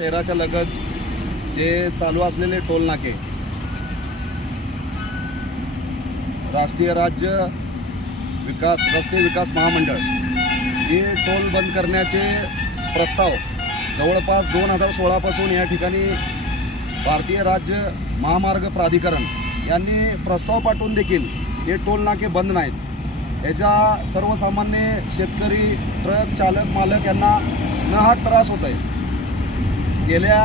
शहराच्या लगत जे चालू असलेले टोल नाके राष्ट्रीय राज्य रस्ते विकास महामंडळ हे टोल बंद करण्याचे प्रस्ताव जवळपास 2016 पासून या ठिकाणी भारतीय राज्य महामार्ग प्राधिकरण यांनी प्रस्ताव पाठवून देखील हे टोल नाके बंद नाहीत। याचा सर्वसामान्य शेतकरी, ट्रक चालक, मालक यांना नाहक त्रास होत आहे। गेल्या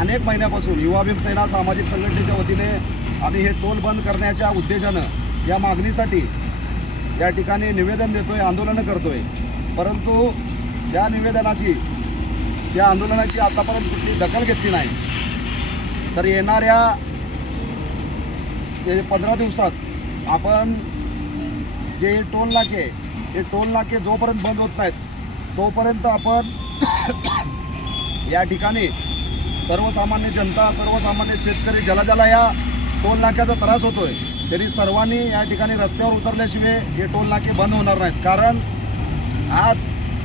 अनेक महिन्यापासून युवा भीमसेना सामाजिक संघटनेच्या वतीने आम्ही हे टोल बंद करण्याच्या उद्देशानं या मागणीसाठी या ठिकाणी निवेदन देतोय, आंदोलन करतोय, परंतु त्या निवेदनाची त्या आंदोलनाची आतापर्यंत कुठली दखल घेतली नाही। तर येणाऱ्या 15 दिवसात आपण जे टोल नाके हे टोल नाके जोपर्यंत बंद होत नाहीत तोपर्यंत आपण या ठिकाणी सर्वसामान्य जनता, सर्वसामान्य शेतकरी ज्याला या टोल नाक्याचा त्रास होतोय तरी सर्वांनी या ठिकाणी रस्त्यावर उतरल्याशिवाय हे टोल नाके बंद होणार नाहीत। कारण आज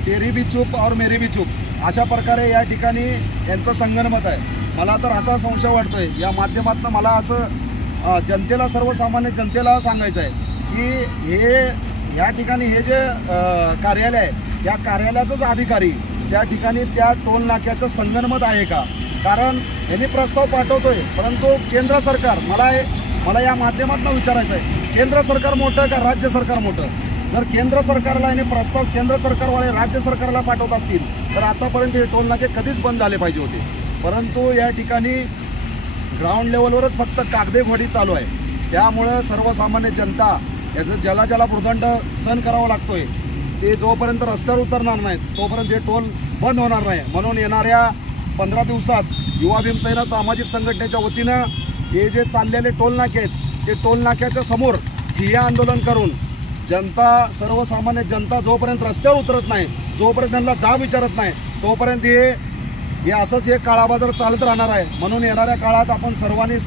तेरी भी चूप और मेरी भी चूप अशा प्रकारे या ठिकाणी यांचं संगनमत आहे। मला तर असा संशय वाटतोय, या माध्यमातून मला असं जनतेला, सर्वसामान्य जनतेला सांगायचं आहे की हे या ठिकाणी हे जे कार्यालय आहे या कार्यालयाचाच अधिकारी त्या ठिकाणी त्या टोल नाक्याचं संगनमत आहे का? कारण यांनी प्रस्ताव पाठवतोय परंतु केंद्र सरकार, मला या माध्यमातून विचारायचं आहे, केंद्र सरकार मोठं का राज्य सरकार मोठं? जर केंद्र सरकारला याने प्रस्ताव केंद्र सरकारवाले राज्य सरकारला पाठवत असतील तर आतापर्यंत हे टोल नाके कधीच बंद झाले पाहिजे होते। परंतु या ठिकाणी ग्राउंड लेवलवरच फक्त कागदेफोडी चालू आहे। त्यामुळं सर्वसामान्य जनता याचं ज्याला भूर्दंड सहन करावा लागतोय ते जोपर्यंत रस्त्यावर उतरणार नाहीत तोपर्यंत हे टोल बंद होणार नाही। म्हणून येणाऱ्या 15 दिवसात युवा भीमसेना सामाजिक संघटनेच्या वतीनं हे जे चाललेले टोल नाके आहेत ते टोल नाक्याच्या समोर ठिय्या आंदोलन करून जनता, सर्वसामान्य जनता जोपर्यंत रस्त्यावर उतरत नाही, जोपर्यंत त्यांना जाब विचारत नाही तोपर्यंत हे असंच हे काळाबाजार चालत राहणार आहे। म्हणून येणाऱ्या काळात आपण सर्वांनी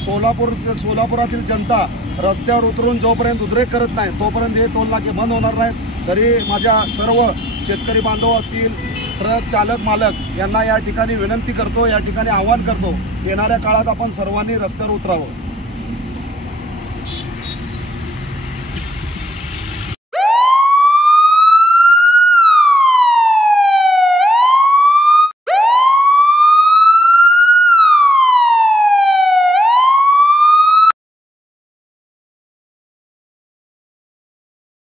सोलापुरातील जनता रस्त्यावर उतरून जोपर्यंत उद्रेक करत नाही तोपर्यंत हे टोल नाके बंद होणार नाहीत। तरी माझ्या सर्व शेतकरी बांधव असतील, ट्रक चालक, मालक यांना या ठिकाणी विनंती करतो, या ठिकाणी आवाहन करतो, येणाऱ्या काळात आपण सर्वांनी रस्त्यावर उतरावं।